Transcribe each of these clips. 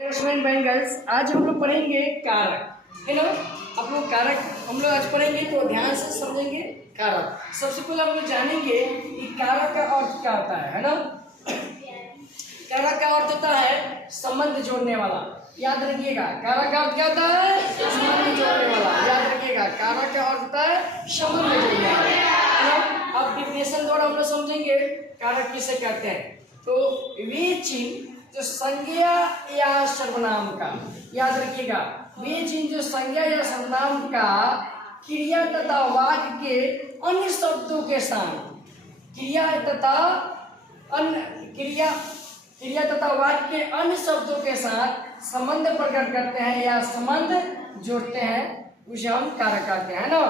Student bangles, आज हम लोग पढ़ेंगे कारक, है ना। आप लोग कारक हम लोग आज पढ़ेंगे तो ध्यान से समझेंगे। कारक सबसे पहले हम लोग जानेंगे कि कारक का अर्थ क्या होता है ना। कारक का अर्थ होता है संबंध जोड़ने वाला। याद रखिएगा, कारक का अर्थ क्या होता है? संबंध जोड़ने वाला। याद रखिएगा, कारक का अर्थ होता है संबंध जोड़ने वाला। अब डिफिनेशन द्वारा हम लोग समझेंगे कारक किसे कहते हैं। तो वे चिन्ह जो संज्ञा या सर्वनाम का, याद रखिएगा, वे चिन्ह जो संज्ञा या सर्वनाम का क्रिया तथा वाक्य के अन्य शब्दों के साथ क्रिया तथा वाक्य के अन्य शब्दों के साथ संबंध प्रकट करते हैं या संबंध जोड़ते हैं, उसे हम कारक कहते हैं ना।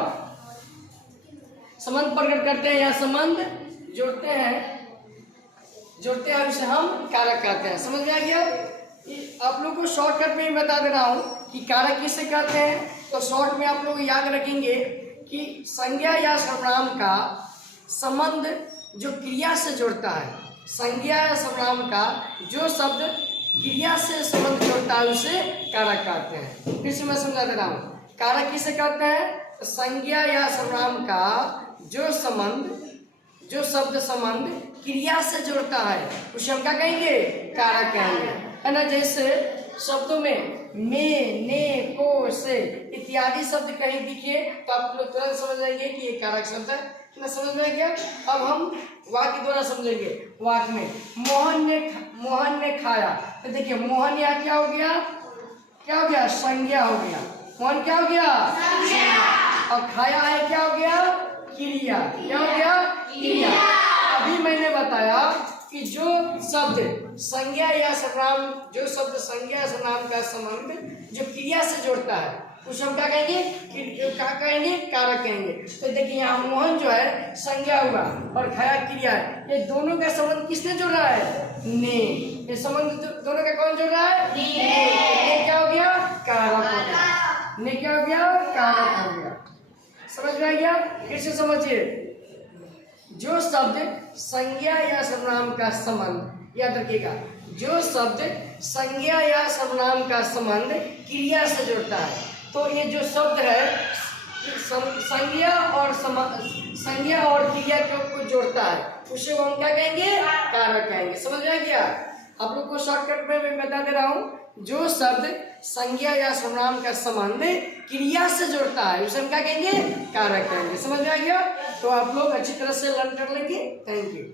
संबंध प्रकट करते हैं या संबंध जोड़ते हैं उसे हम कारक कहते हैं। समझ में आ गया? आप लोग को शॉर्टकट में ही बता दे रहा हूँ कि कारक किसे कहते हैं। तो शॉर्ट में आप लोग याद रखेंगे कि संज्ञा या सर्वनाम का संबंध जो क्रिया से जोड़ता है, संज्ञा या सर्वनाम का जो शब्द क्रिया से संबंध जोड़ता है उसे कारक कहते हैं। फिर से मैं समझा दे रहा हूँ, कारक किसे कहते हैं? संज्ञा या सर्वनाम का जो शब्द संबंध क्रिया से जोड़ता है उसे हम क्या कहेंगे? कारक कहेंगे, है ना। जैसे शब्दों में में, ने, को, से इत्यादि शब्द कहीं दिखे तो आप लोग तुरंत समझ जाएंगे कि ये कारक शब्द है ना। समझ में आ गया? अब हम वाक्य द्वारा समझेंगे। वाक्य में मोहन ने खाया, तो देखिए मोहन यहाँ क्या हो गया? संज्ञा हो गया। मोहन क्या हो गया? और खाया है क्या हो गया? क्रिया। क्या हो गया? क्रिया। अभी मैंने बताया कि जो शब्द संज्ञा या सर्वनाम का संबंध जो क्रिया से जोड़ता है उसे हम क्या कहेंगे? कारक कहेंगे। तो देखिए यहाँ मोहन जो है संज्ञा हुआ और खाया क्रिया है, ये दोनों का संबंध किसने जोड़ा है? ने। ये संबंध दोनों का कौन जोड़ रहा है? ने। क्या हो गया? कारक हो गया। ने क्या हो गया? कारक हो गया। समझ में आ गया? फिर से समझिए, जो शब्द संज्ञा या सर्वनाम का संबंध, याद रखिएगा, जो शब्द संज्ञा या सर्वनाम का संबंध क्रिया से जोड़ता है, तो ये जो शब्द है संज्ञा और क्रिया को जोड़ता है उसे हम क्या कहेंगे? कारक कहेंगे। समझ में आ गया? आप लोग को शॉर्टकट में मैं बता दे रहा हूँ, जो शब्द संज्ञा या सर्वनाम का संबंध क्रिया से जोड़ता है उसे हम क्या कहेंगे? कारक कहेंगे। समझ में आ गया? तो आप लोग अच्छी तरह से लर्न कर लेंगे। Thank you.